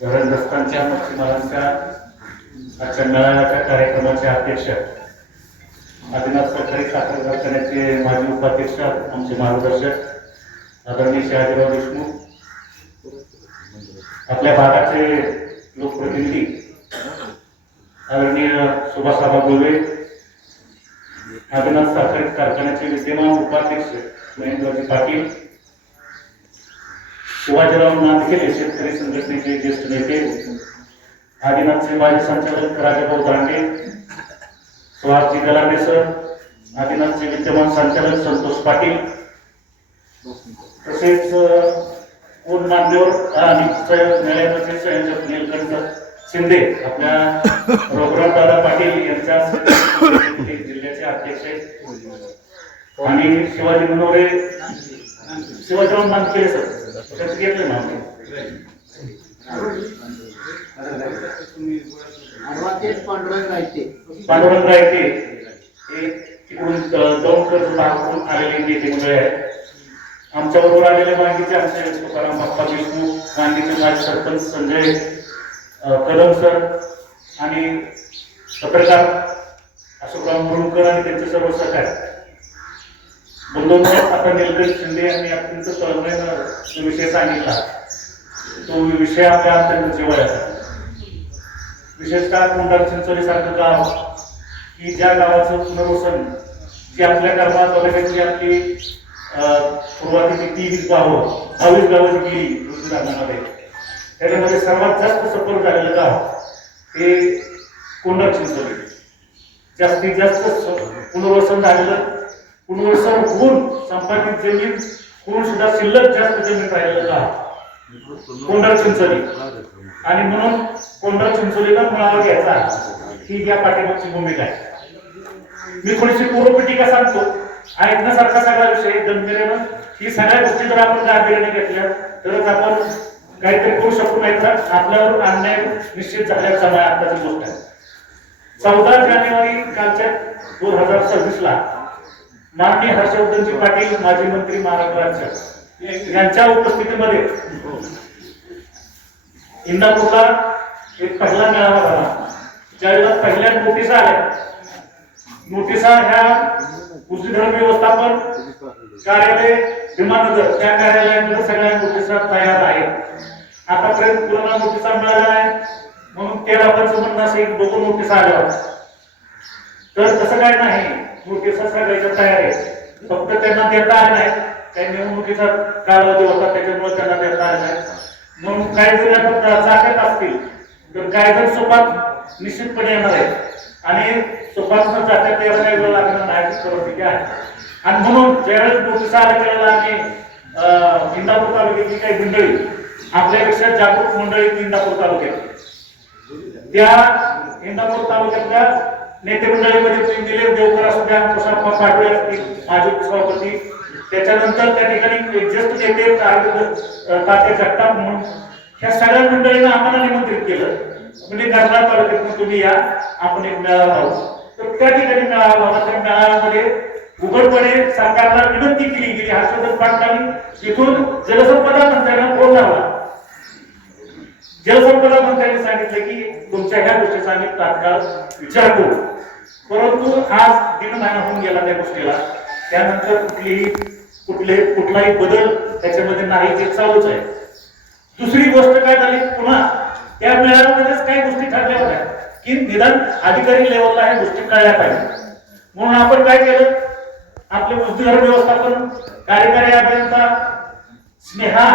धरणग्रस्तांच्या मच्छीमारांच्या आजच्या मेळाव्याच्या कार्यक्रमाचे अध्यक्ष आदिनाथ सरकारी साखर कारखान्याचे माजी उपाध्यक्ष आमचे मार्गदर्शक आदरणीय शहाजीराव देशमुख, आपल्या भागाचे लोकप्रतिनिधी आदरणीय सुभाषबाबा गुळवे, आदिनाथ साखर कारखान्याचे विद्यमान उपाध्यक्ष महेंद्रजी पाटील, शिवाजीराव नांदखेडे शेतकरी संघटनेचे ज्येष्ठ नेते, आदिनाथचे माजी संचालक राजाभाऊ दांडे, सुहासजी गलांडे सर, आदिनाथचे विद्यमान संचालक संतोष पाटील, तसेच कोण मान्यवर आणि मेळाव्याचे संयोजक नीलकंठ शिंदे, आपल्या रघुरामदादा पाटील यांच्या जिल्ह्याचे अध्यक्ष आणि शिवाजी मनोरे, शिवाजीराव नांदखेडे सर त्याचं घेतलं ना पांडुरंग रायते हे तिकडून दौंडकर भागातून आलेले नेते मंडळी आहेत. आमच्याबरोबर आलेले मागीचे आमचे तुकाराम बाप्पा देशमुख, मागीचे माजी सरपंच संजय कदम सर आणि पत्रकार अशोकराव मुरुमकर आणि त्यांचे सर्व सहकारी बंधूंनो. आता नीलकंठ शिंदे यांनी अत्यंत तळमळीने विषय सांगितला. तो विषय आपल्या अत्यंत जिव्हाळ्याचा, विशेषतः कुंडार चिंचोली सारखं गाव की ज्या गावाचं पुनर्वसन जी आपल्या कर्मात वगैरे आपली सुरुवातीची 23 गावं 22 गावं जी गेली धरणामध्ये, त्याच्यामध्ये सर्वात जास्त सफर झालेलं गाव हे कुंडार चिंचोली. जास्तीत जास्त पुनर्वसन झालेलं, पुनर्वसन होऊन संपादित जमीन होऊन सुद्धा शिल्लक जास्त जमीन राहिलेलं गाव कुंडार चिंचोली. आणि म्हणून कुंडार चिंचोलीला मेळावा घ्यायचा ही या पाठीमागची भूमिका आहे. मी थोडीशी पूर्वपीठिका सांगतो. ऐकण्यासारखा सगळा विषय गंभीर्यानं ही सगळ्या गोष्टी जर आपण गांभीर्याने घेतल्या तरच आपण काहीतरी करू शकतो, नाही तर आपल्यावर अन्याय निश्चित झाल्याचा आताची गोष्ट आहे. 14 जानेवारी कालच्या 2026 ला माननीय हर्षवर्धनजी पाटील माजी मंत्री महाराष्ट्र राज्य यांच्या उपस्थितीमध्ये इंदापूरला एक पहिला मेळावा झाला. ज्यावेळेला पहिल्या नोटिसा आल्या, नोटिसा ह्या कृषी धर्म व्यवस्थापन कार्यालय भीमानगर त्या कार्यालयामध्ये सगळ्या नोटिसा तयार आहेत. आतापर्यंत पूर्ण नोटिसा मिळाल्या आहेत म्हणून 13 लोकांचं म्हणणं असेल 2 नोटिसा आल्या. तर तसं काय नाही, नोटिसा सगळ्याच्या तयार आहेत, फक्त त्यांना देता आले नाही. काही निवडणुकीचा कालावधी होता त्याच्यामुळे त्यांना देता आले नाही. म्हणून काही जरी आपण जागत असतील तर काही जण सोबत निश्चितपणे येणार आहे आणि सोबत जात्यात यायला काही वेळ लागणार नाही परिस्थिती आहे. आणि म्हणून ज्यावेळेस नोटिसा आल्या त्यावेळेला आम्ही इंदापूर तालुक्यातली काही मंडळी, आपल्यापेक्षा जागरूक मंडळी इंदापूर तालुक्यात, त्या इंदापूर तालुक्यातल्या नेते मंडळीमध्ये दिलीप देवकर असू द्या, प्रसाद पाटोळे असतील माजी सभापती, त्याच्यानंतर त्या ठिकाणी ज्येष्ठ नेते तात्या जगताप म्हणून ह्या सगळ्या मंडळींना आम्हाला निमंत्रित केलं. म्हणजे करणार तालुक्यातून तुम्ही या, आपण एक मेळावा राहू. तर त्या ठिकाणी मेळावा, त्या मेळाव्यामध्ये उघडपणे सरकारला विनंती केली गेली. हर्षवर्धन पाटलांनी इथून जलसंपदा मंत्र्यांना फोन लावला. जलसंपदा मंत्र्यांनी सांगितलं की तुमच्या ह्या गोष्टीचा आम्ही तात्काळ विचार करू. परंतु आज दीड महिना होऊन गेला त्या गोष्टीला. त्यानंतर कुठलाही बदल त्याच्यामध्ये नाही, ते चालूच आहे. दुसरी गोष्ट काय झाली, पुन्हा त्या मेळाव्यामध्येच काही गोष्टी ठरल्या होत्या की निदान अधिकारी लेवलला ह्या गोष्टी कळल्या पाहिजे. म्हणून आपण काय केलं, आपले कृषी धर्म व्यवस्थापन कार्यकारी अभियंता स्नेहा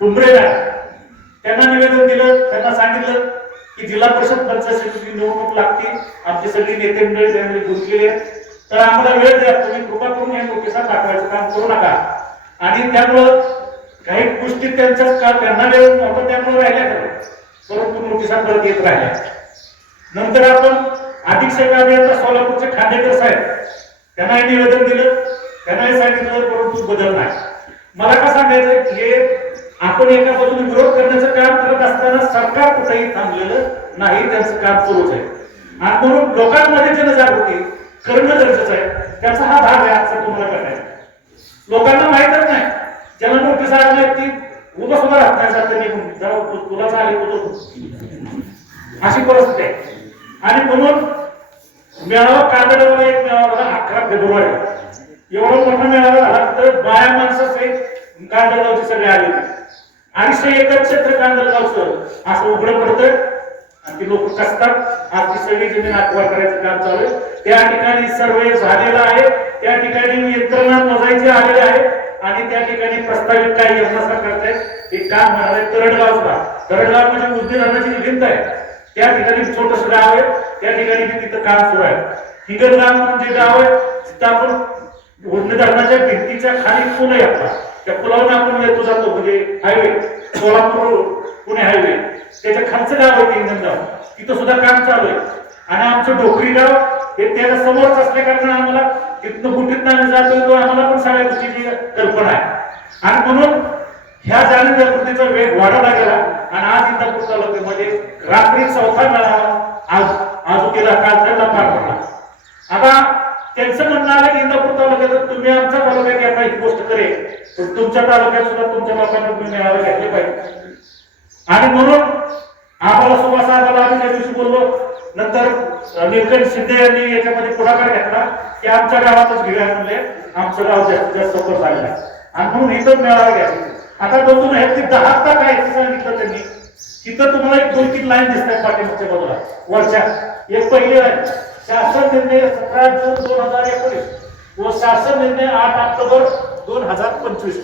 डुंबरेकर त्यांना निवेदन दिलं. त्यांना सांगितलं की जिल्हा परिषद पंचायत समितीची निवडणूक लागते, आमची सगळी नेते मंडळी त्यांनी गुंतलेली आहेत, तर आम्हाला वेळ द्या, तुम्ही कृपा करून या नोटिसा पाठवायचं काम करू नका. आणि त्यामुळं काही गोष्टी त्यांच्याच का त्यांना वेळ नव्हता त्यामुळे राहिल्या खरं, परंतु नोटिसा परत येत राहिल्या. नंतर आपण अधीक्षक अभियंता सोलापूरचे खांडेकर साहेब त्यांनाही निवेदन दिलं, त्यांनाही सांगितलं, परंतु बदल नाही. मला का सांगायचं, हे आपण एका बाजूने विरोध करण्याचं काम करत असताना सरकार कुठेही थांबलेलं नाही, त्यांचं काम सुरूच आहे. आणि म्हणून लोकांमध्ये जनजागृती करणं गरजेचं आहे. त्याचा हा भाग आहे आजचा तुम्हाला करायचा. लोकांना माहीतच नाही, ज्याला नोटीस आली ती उभं सुद्धा राहत नाही सारखं निघून जाऊ तुला चालेल अशी परिस्थिती आहे. आणि म्हणून मेळावा कागदावर एक मेळावा झाला 11 फेब्रुवारी एवढा मोठा मेळावा झाला तर बाया माणसं सहित कांदळगावचे सगळे आले होते. 250 एकर क्षेत्र कांदळगावचं असं उघडं पडतं आणि ती लोक कसतात. आज ती सगळी जमीन अखवा करायचं काम चालू आहे. त्या ठिकाणी सर्वे झालेला आहे. त्या ठिकाणी यंत्रणा मोजायची आलेले आहे आणि त्या ठिकाणी प्रस्तावित काही योजना करतायत. एक काम म्हणाले तरडगाव म्हणजे उजनी धरणाची जी भिंत आहे त्या ठिकाणी छोटस गाव आहे. त्या ठिकाणी तिथं काम सुरू आहे. हिंगणगाव म्हणून जे गाव आहे तिथं आपण उजनी धरणाच्या भिंतीच्या खाली पूल आहे आपला. त्या पुलावरून आपण येतो जातो म्हणजे हायवे सोलापूर पुणे हायवे त्याच्या खालचं गाव आहे हिंगणगाव. तिथं सुद्धा काम चालू आहे. आणि आमचं डोकरी गाव हे त्याच्या समोरच असल्या कारण आम्हाला तिथनं गुटीतनं आम्ही जातो आम्हाला पण सगळ्या गोष्टीची कल्पना आहे. आणि म्हणून ह्या जाणीव वेग वाढवला गेला आणि आज इंदापूर तालुक्यामध्ये रात्री 4था मेळावा आज केला काल ठरला पार पडला. आता त्यांचं म्हणणं आलं की इंदापूर तालुक्यात तुम्ही आमच्या तालुक्यात येता ही गोष्ट करेल पण तुमच्या तालुक्यात सुद्धा तुमच्या लोकांना तुम्ही मेळावे घेतले पाहिजे. आणि म्हणून आम्हाला सुभाष साहेबाला आम्ही त्या दिवशी बोललो. नंतर निलकंठ शिंदे यांनी याच्यामध्ये पुढाकार घेतला की आमच्या गावातच घेऊया म्हणले. आमचं गाव जास्तीत जास्त सपोर्ट झालेला आहे आणि म्हणून इथं मेळावा घ्यायचा. आता बघून आहेत की 10 काय सांगितलं त्यांनी. तिथं तुम्हाला एक 2-3 लाईन दिसतात पाठीमागच्या बाजूला वरच्या. एक पहिली लाईन शासन निर्णय 17 जून 2019 व शासन निर्णय 8 ऑक्टोबर 2025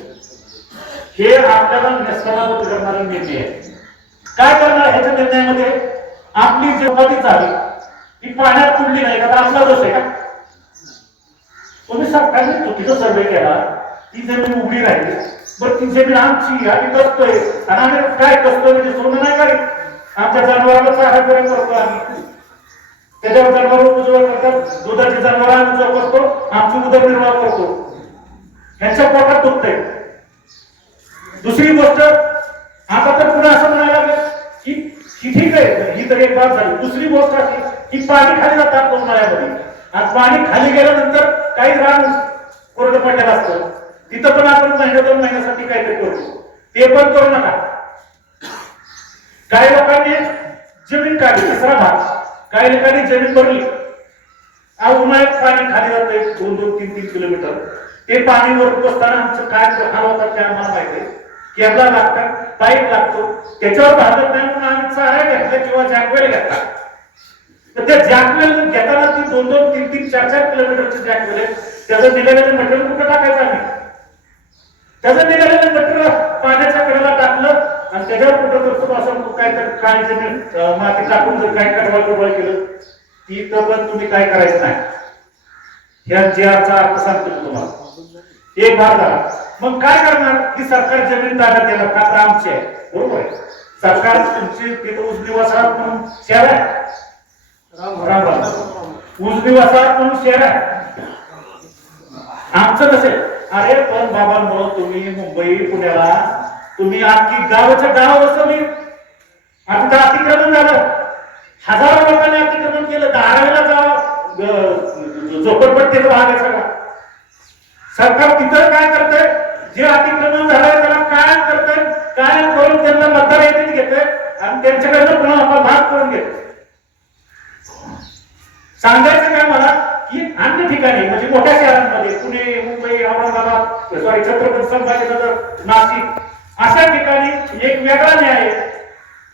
हे आपल्याला नेस्तनाबूत करणारा निर्णय आहे. काय करणार ह्याच्या निर्णयामध्ये आपली जन्मती झाली ती पाण्यात पुरली नाही का आपला दोष आहे का. तुम्ही सरकारने चुकीचा सर्वे केला ती जमीन उभी राहिली. बरं ती जमीन आमची आम्ही कसतोय आणि आम्ही काय कसतोय म्हणजे सोनं नाही करीत. आमच्या जनावराला चारा पर्यंत करतो आम्ही त्याच्यावर जनावर उजवळ करतात. दुधाची जनावर आम्ही उजवळ करतो आमची उदरनिर्वाह करतो. ह्यांच्या पोटात दुखतंय. दुसरी गोष्ट आता तर पुन्हा असं म्हणायला लागलं की ठीक आहे ही तर एक बाब झाली. दुसरी गोष्ट अशी की पाणी खाली जातात उन्हाळ्यामध्ये आणि पाणी खाली गेल्यानंतर काही रान कोरडं पडलेलं असतं तिथं पण आपण महिन्या 2 महिन्यासाठी काहीतरी करतो. ते पण करू नका. काही लोकांनी जमीन काढली 3रा भाग. काही लोकांनी जमीन भरली. उन्हाळ्यात पाणी खाली जातंय 2-3 किलोमीटर. ते पाणी वर बसताना आमचं काय हाल होतात ते आम्हाला माहिती आहे. केबला लागतात पाईप लागतो त्याच्यावर भागत नाही म्हणून आम्ही चारा घेतला किंवा जॅकवेल घेतला. तर त्या जॅकवेल घेताना ती 2-3, 4 किलोमीटरची जॅकवेल आहे. त्याचं निघालेलं मटेरियल कुठं टाकायचं आम्ही. त्याचं निघालेलं मटेरियल पाण्याच्या कडेला टाकलं आणि त्याच्यावर कुठं करतो असं काय तर काय जमीन माती टाकून जर काय कडवळ केलं ती तर पण तुम्ही काय करायचं नाही. ह्या ज्याचा अर्थ सांगतो तुम्हाला. एक भाग झाला. मग काय करणार की सरकार जमीन ताब्यात देणार का तर आमची आहे बरोबर आहे. सरकार तुमची तिथं उजनी वसाहत म्हणून शहर आहे. उजनी वसाहत म्हणून शहर आहे. आमचं नसेल. अरे पण बाबांनो तुम्ही मुंबई पुण्याला तुम्ही आखी गावाच्या गाव वसवली. आता अतिक्रमण झालं. हजारो लोकांनी अतिक्रमण केलं. धारावीला जावं झोपडपट्टीचा भाग आहे सगळा. सरकार तिथं काय करतंय जे अतिक्रमण झालंय त्याला काय करतंय काय करून त्यांना मतदार यादीत घेतोय आणि त्यांच्याकडनं पुन्हा आपला भाग करून घेतोय. सांगायचं काय मला की अन्य ठिकाणी म्हणजे मोठ्या शहरांमध्ये पुणे मुंबई औरंगाबाद छत्रपती संभाजीनगर नाशिक अशा ठिकाणी एक वेगळा न्याय आहे.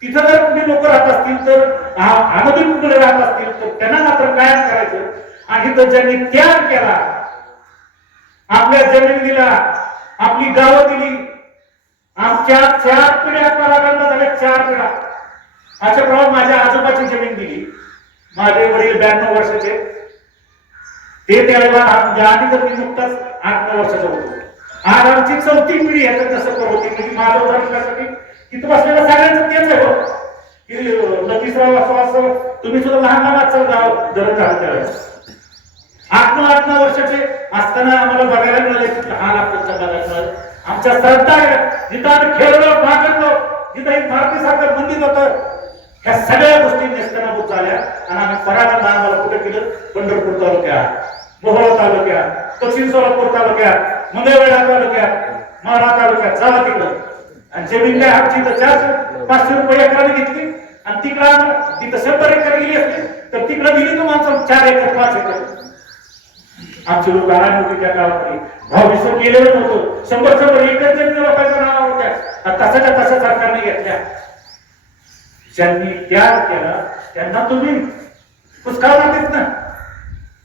तिथं जर कुणी लोक राहत असतील तर अनधिकृत कुणी राहत असतील तर त्यांना मात्र कायम करायचं. आणि तर ज्यांनी त्याग केला आपल्या जमीन दिला आपली गावं दिली आमच्या 4 पिढ्या परागंदा झाल्या 4 पिढ्या. अशा प्रमाणे माझ्या आजोबाची जमीन दिली. माझे वडील 92 वर्षाचे ते त्यावेळेला आधी तर मी नुकताच 8-9 वर्षाचा होतो. आज आमची 4थी पिढी ह्याच्यात कसं होती म्हणजे माझं उदाहरण त्यासाठी तिथं बसलेलं सगळ्यांचं तेच आहे हो की 30 असं तुम्ही सुद्धा लहान लहान आजचं गाव धरत झालं त्यावेळेस 8-9 वर्षाचे असताना आम्हाला बघायला मिळाले की लहान आपल्याच्या बघायला मिळालं. आमच्या श्रद्धा जिथं आम्ही खेळलो भागलो जिथं एक भारतीय सरकार मंदिर होतं ह्या सगळ्या गोष्टी नेस्तनाबूत झाल्या आणि आम्ही परागंदा आम्हाला कुठे केलं पंढरपूर तालुक्यात मोहोळ तालुक्यात दक्षिण सोलापूर तालुक्यात मंगळवेढा तालुक्यात माढा तालुक्यात जावा तिकडं आणि जमीन काय आमची तर 400-500 रुपये एकराने घेतली आणि तिथं 100 एकर गेली असते तर तिकडे दिली तुम्हाला 4 एकर 5 एकर. आमचे लोक आराम होते त्या काळामध्ये, भाव विसर केलेलं नव्हतं. 100 एकर जमीन लोकांच्या नावावर होत्या, तसाच्या तसा सरकारने घेतल्या. ज्यांनी त्याग केला त्यांना तुम्ही पुरस्कार देत ना,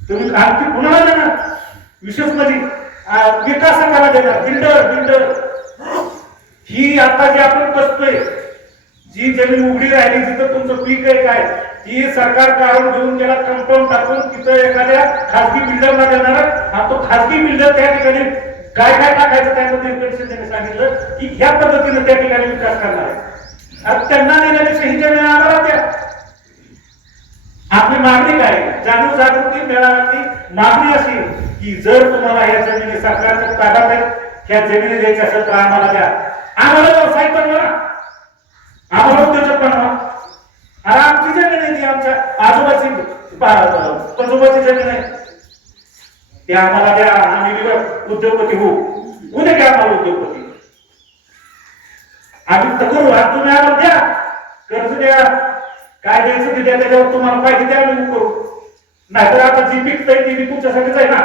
तुम्ही आणखी कुणाला देणार? विशेष म्हणजे विकासकाला देणार, बिल्डर. ही आता जी आपण बसतोय, जी जमीन उघडी राहिली जिथं तुमचं पीक आहे काय, ती सरकार काढून घेऊन गेला, कंपाऊंड टाकून तिथं एखाद्या खासगी बिल्डरला देणार. आणि तो खासगी बिल्डर त्या ठिकाणी काय टाकायचं त्याचं निर्देशन त्यांनी सांगितलं की ह्या पद्धतीने त्या ठिकाणी विकास करणार आहे. त्यांना देण्यापेक्षा ही जमीन आम्हाला द्या. आपली मागणी काय? जाणून जागृती मिळावी मागणी अशी की जर तुम्हाला या जमिनी सरकारच्या ताब्यात आहेत, ह्या जमिनी द्यायच्या असेल तर आम्हाला द्या. आम्हाला व्यवसाय बनवा, आम्हाला उद्योजक बनवा. अरे आमची जमीन आहे ती, आमच्या आजोबाची पंजोबाची जमीन आहे, ते आम्हाला द्या. आम्ही उद्योगपती होऊ, उद्या घ्या आम्हाला उद्योगपती. आम्ही तर करू, आज तुम्ही आम्हाला द्या, कर्ज द्या, काय द्यायचं ते द्या, त्याच्यावर तुम्हाला पाहिजे द्या, आम्ही करू. नाहीतर आता जी पीक आहे ती तुमच्यासाठीच आहे ना.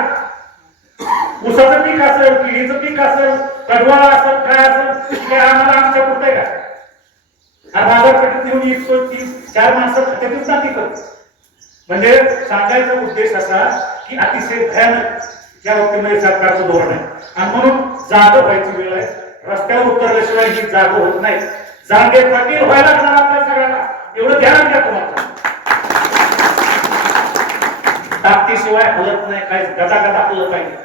ऊसाचं पीक असेल, केळीचं पीक असेल, कडवा असेल, काय असेल, ते आम्हाला आमच्या पुरतं आहे का? बाजारपेठेत नेऊन 130-4 माणसं खात्यातच ना तिथं. म्हणजे सांगायचा उद्देश असा की अतिशय भयानक या बाबतीमध्ये सरकारचं धोरण आहे. आणि म्हणून जाग व्हायची वेळ आहे. रस्त्यावर उतरल्याशिवाय ही जाग होत नाही. जागे पाटील व्हायला लागणार आपल्या सगळ्यांना, एवढं ध्यान घ्या. तुम्हाला ताकदीशिवाय हलत नाही, काय गदा हलत पाहिजे.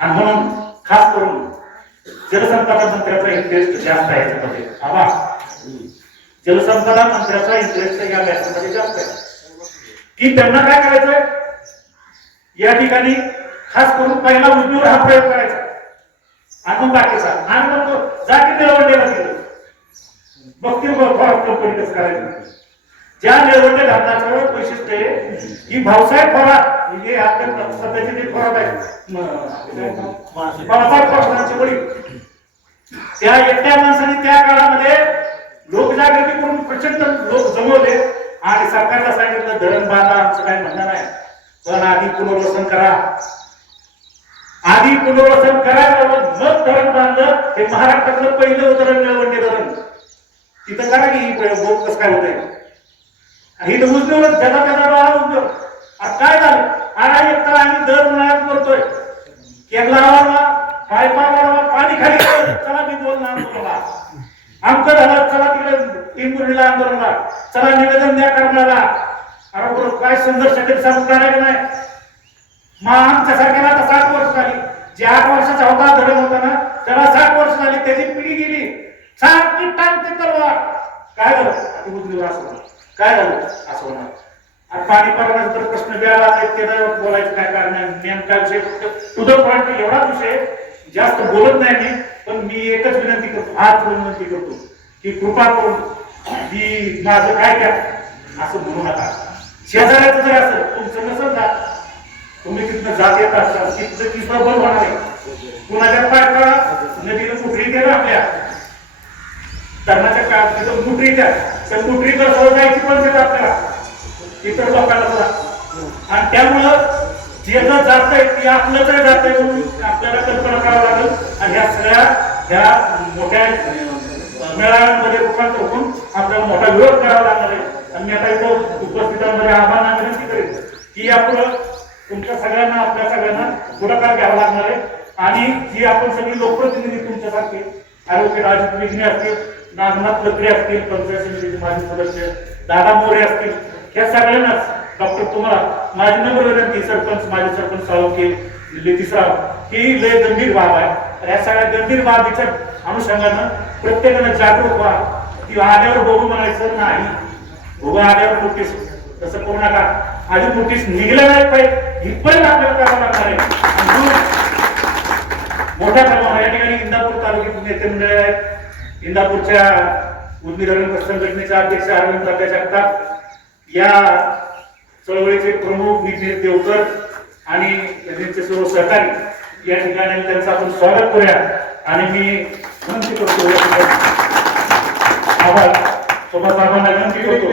आणि म्हणून खास करून जलसंपदा मंत्र्याचा इंटरेस्ट जास्त आहे याच्यामध्ये. जलसंपदा मंत्र्याचा इंटरेस्ट या मॅटरमध्ये जास्त आहे की त्यांना काय करायचंय या ठिकाणी खास करून पहिला उद्योग हा प्रयोग करायचा आणि मग बाकीचा. आणि मग जागी निळवंडेला गेलं बघतील कंपनी कसं करायचं. ज्या निळवंडे धरणाचं वैशिष्ट्य आहे की भाऊसाहेब थोरात म्हणजे आपल्या सध्याचे जे थोरात आहेत बाळासाहेब थोरातांचे वडील, त्या एकट्या माणसाने त्या काळामध्ये लोकजागृती करून प्रचंड लोक जमवले आणि सरकारला सांगितलं धरण बांधा, आमचं काय म्हणणं नाही, पण आधी पुनर्वसन करा. आधी पुनर्वसन करायला मग धरण बांधलं. हे महाराष्ट्रातलं पहिलं उदाहरण निळवंडे धरण. तिथं करा की बोट कसं काय होतंय. ही तर उद्योग जगा त्याचा उद्योग. काय झालं? आणि एक तर आम्ही दर उन्हाळ्यात करतोय केरळाला पायपावर पाणी खाली, चला मी बोलला आंदोलनाला आमचं झालं, चला तिकडे टिंबुर्णीला आंदोलनाला, चला निवेदन द्या करण्याला. अरे बरोबर काय संघर्ष सांगून करायचं नाही. मग आमच्या सरकारला आता 7 वर्ष झाली. जे 8 वर्षाचा होता धरण होता ना त्याला 7 वर्ष झाली, त्याची पिढी गेली. सारखी टाकते तलवार. काय झालं? आता उद्योग असं काय झालं असं होणार. पाणी पाण्याचा प्रश्न द्यायला त्याला बोलायचं काय कारण आहे. नेमका विषय फक्त टू द पॉइंट एवढाच विषय, जास्त बोलत नाही मी. पण मी एकच विनंती करतो, हात विनंती करतो की कृपा करून की माझं काय द्या असं म्हणू नका. शेजाऱ्याचं जर असेल तुमचं नसेल जात, तुम्ही तिथनं जात येत असाल तिथं तिथं बंद होणार आहे. कुणाच्या पायपाळा नदीनं कुठली द्या आपल्या धरणाच्या काळात तिथं कुठली द्या, तर कुठलीकडे सह जायची पण देत आपल्याला इतर लोकांना. आणि त्यामुळं जे जर जात आहे ते आपलं तर जात आहे म्हणून आपल्याला कल्पना करावं लागेल. आणि ह्या सगळ्या ह्या मोठ्या मेळाव्यांमध्ये रूपांतर होऊन आपल्याला मोठा विरोध करावा लागणार आहे. आणि मी आता इथं उपस्थितांमध्ये आव्हान विनंती करेन की आपण तुमच्या सगळ्यांना आपल्या सगळ्यांना पुढाकार घ्यावा लागणार आहे. आणि जी आपण सगळी लोकप्रतिनिधी तुमच्यासारखे ॲडव्होकेट अजित विघ्ने असतील, नागनाथ लकडे असतील, पंचायत समितीचे माजी सदस्य दादा मोरे असतील, ह्या सगळ्यांनाच डॉक्टर तुम्हाला माझी नम्र विनंती, सरपंच माजी सरपंच साळुंखे, तिसराव ही लय गंभीर बाब आहे. तर या सगळ्या गंभीर बाबीच्या अनुषंगानं प्रत्येकानं जागरूक व्हा. ती आल्यावर बघू म्हणायचं नाही, बघू आल्यावर नोटीस तसं करू नका. आधी नोटीस निघल्या नाही पाहिजे ही पण आपल्याला करावं लागणार आहे. मोठ्या प्रमाणात या ठिकाणी इंदापूर तालुक्यातील नेते मंडळी आहेत. इंदापूरच्या उद्मीधरण संघटनेचे अध्यक्ष अरविंद तात्या जगताप, या चळवळीचे प्रमुख नितीन देवकर आणि त्यांचे सर्व सहकारी या ठिकाणी त्यांचं आपण स्वागत करूया. आणि मी विनंती करतो या ठिकाणी आभार सुभाष साहेबांना विनंती करतो.